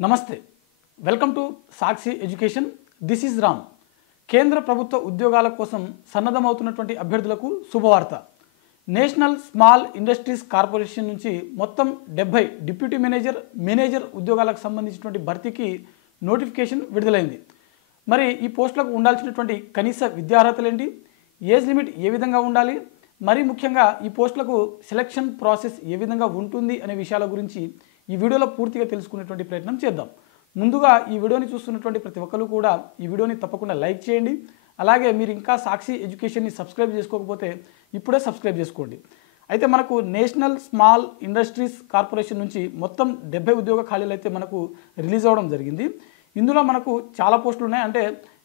నమస్తే welcome to Sakshi education this is Ram కేంద్ర ప్రభుత్వ ఉద్యోగాల కోసం సన్నద్ధమవుతున్నటువంటి అభ్యర్థులకు శుభవార్త నేషనల్ స్మాల్ ఇండస్ట్రీస్ కార్పొరేషన్ నుంచి మొత్తం 70 డిప్యూటీ మేనేజర్ ఉద్యోగాలకు సంబంధించినటువంటి భర్తీకి నోటిఫికేషన్ విడుదలైంది మరి ఈ పోస్టులకు ఉండాల్సినటువంటి కనీస విద్యార్హతలు ఏంటి ఏజ్ లిమిట్ ఏ విధంగా ఉండాలి మరి ముఖ్యంగా ఈ పోస్టులకు సెలక్షన్ ప్రాసెస్ ఏ విధంగా ఉంటుంది అనే విషయాల గురించి ఈ వీడియోలో పూర్తిగా తెలుసుకునేటువంటి ప్రయత్నం చేద్దాం ముందుగా ఈ వీడియోని చూస్తున్నటువంటి ప్రతి ఒక్కరు కూడా ఈ వీడియోని తప్పకుండా లైక్ చేయండి అలాగే మీరు ఇంకా సాక్షి ఎడ్యుకేషన్ని సబ్స్క్రైబ్ చేసుకోకపోతే ఇప్పుడే సబ్స్క్రైబ్ చేసుకోండి అయితే మనకు నేషనల్ స్మాల్ ఇండస్ట్రీస్ కార్పొరేషన్ నుంచి మొత్తం 70 ఉద్యోగ ఖాళీలు అయితే మనకు రిలీజ్ అవ్వడం జరిగింది ఇందులో మనకు చాలా పోస్టులు ఉన్నాయి అంటే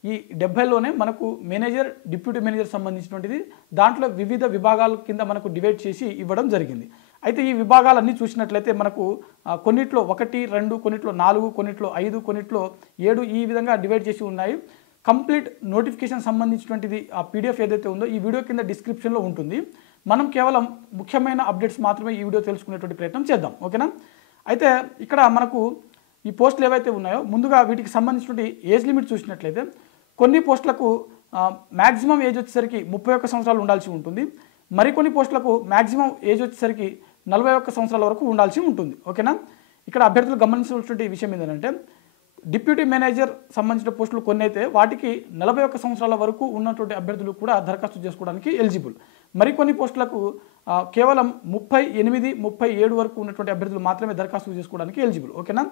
ఈ 70లోనే మనకు మేనేజర్ డిప్యూటీ మేనేజర్ సంబంధించినటువంటిది దాంట్లో వివిధ విభాగాల కింద మనకు డివైడ్ చేసి ఇవ్వడం జరిగింది అయితే ఈ విభాగాలన్నీ చూసినట్లయితే మనకు కొన్నిట్లో 1 2 కొన్నిట్లో 4 కొన్నిట్లో 5 కొన్నిట్లో 7 ఈ విధంగా డివైడ్ చేసి ఉన్నాయి కంప్లీట్ నోటిఫికేషన్ సంబంధించినటువంటిది ఆ పీడిఎఫ్ ఏదైతే ఉందో ఈ వీడియో కింద డిస్క్రిప్షన్లో ఉంటుంది మనం కేవలం ముఖ్యమైన అప్డేట్స్ మాత్రమే ఈ వీడియో తెలుసుకునేటువంటి ప్రయత్నం చేద్దాం ఓకేనా అయితే ఇక్కడ మనకు ఈ పోస్టులు ఏవైతే ఉన్నాయో ముందుగా వీటికి సంబంధించినటువంటి ఏజ్ లిమిట్ చూసినట్లయితే కొన్ని పోస్టులకు మ్యాక్సిమం ఏజ్ వచ్చేసరికి 31 సంవత్సరాలు ఉండాల్సి ఉంటుంది మరికొన్ని పోస్టులకు మ్యాక్సిమం ఏజ్ వచ్చేసరికి 41 సంవత్సరాల వరకు ఉండాల్సి ఉంటుంది ఓకేనా ఇక్కడ అభ్యర్థులు గమనించాల్సినటువంటి విషయం ఏంటంటే డిప్యూటీ మేనేజర్ సంబంధించిన పోస్టులు కొన్ని అయితే వాటికి 41 సంవత్సరాల వరకు ఉన్నటువంటి అభ్యర్థులు కూడా దరఖాస్తు చేసుకోవడానికి ఎలిజిబుల్ మరికొన్ని పోస్టులకు కేవలం 38 37 వరకు ఉన్నటువంటి అభ్యర్థులు మాత్రమే దరఖాస్తు చేసుకోవడానికి ఎలిజిబుల్ ఓకేనా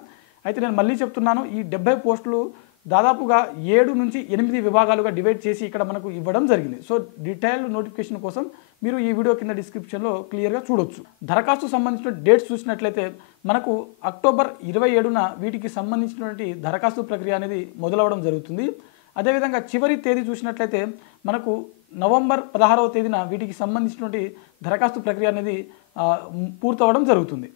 అయితే నేను మళ్ళీ చెప్తున్నాను ఈ 70 పోస్టులు దాదాపుగా 7 నుంచి 8 విభాగాలుగా డివైడ్ చేసి ఇక్కడ మనకు ఇవ్వడం జరిగింది సో డీటెయిల్డ్ నోటిఫికేషన్ కోసం మీరు ఈ వీడియో కింద డిస్క్రిప్షన్లో క్లియర్గా చూడొచ్చు దరఖాస్తు సంబంధించిన డేట్స్ చూసినట్లయితే మనకు అక్టోబర్ 27న వీటికి సంబంధించినటువంటి దరఖాస్తు ప్రక్రియ అనేది మొదలవడం జరుగుతుంది అదేవిధంగా చివరి తేదీ చూసినట్లయితే మనకు నవంబర్ 16వ తేదీన వీటికి సంబంధించినటువంటి దరఖాస్తు ప్రక్రియ అనేది పూర్తవడం జరుగుతుంది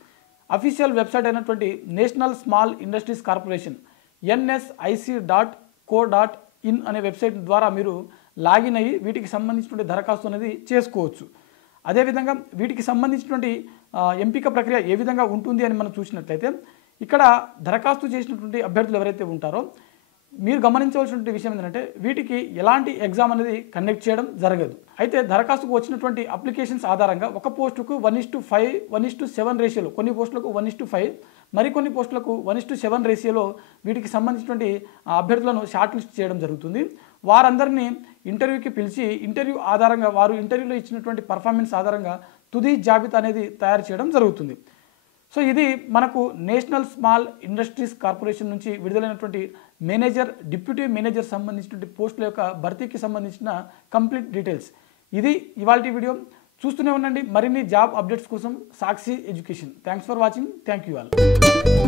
అఫీషియల్ వెబ్సైట్ అయినటువంటి national small industries corporation NSIC.co.in అనే వెబ్సైట్ ద్వారా మీరు లాగిన్ అయ్యి వీటికి సంబంధించినటువంటి దరఖాస్తు అనేది చేసుకోవచ్చు అదేవిధంగా వీటికి సంబంధించినటువంటి ఎంపిక ప్రక్రియ ఏ విధంగా ఉంటుంది అని మనం చూసినట్లయితే ఇక్కడ దరఖాస్తు చేసినటువంటి అభ్యర్థులు ఎవరైతే ఉంటారో మీరు గమనించవలసిన విషయం ఏంటంటే వీటికి ఎలాంటి ఎగ్జామ్ అనేది కండక్ట్ చేయడం జరగదు అయితే దరఖాస్తుకు వచ్చినటువంటి అప్లికేషన్స్ ఆధారంగా ఒక పోస్టుకు 1:5 1:7 రేషియోలో కొన్ని పోస్టులకు 1:5 మరికొన్ని పోస్టులకు 1:7 రేషియోలో వీటికి సంబంధించినటువంటి అభ్యర్థులను షార్ట్ లిస్ట్ చేయడం జరుగుతుంది వారందరినీ ఇంటర్వ్యూకి పిలిచి ఇంటర్వ్యూ ఆధారంగా వారు ఇంటర్వ్యూలో ఇచ్చినటువంటి పర్ఫార్మెన్స్ ఆధారంగా తుది జాబితా అనేది తయారు చేయడం జరుగుతుంది సో ఇది మనకు నేషనల్ స్మాల్ ఇండస్ట్రీస్ కార్పొరేషన్ నుంచి విడుదలైనటువంటి మేనేజర్ డిప్యూటీ మేనేజర్ సంబంధించినటువంటి పోస్టుల యొక్క భర్తీకి సంబంధించిన కంప్లీట్ డీటెయిల్స్ ఇది ఇవాల్టి వీడియో చూస్తూనే ఉండండి మరిన్ని జాబ్ అప్డేట్స్ కోసం Sakshi education thanks for watching thank you all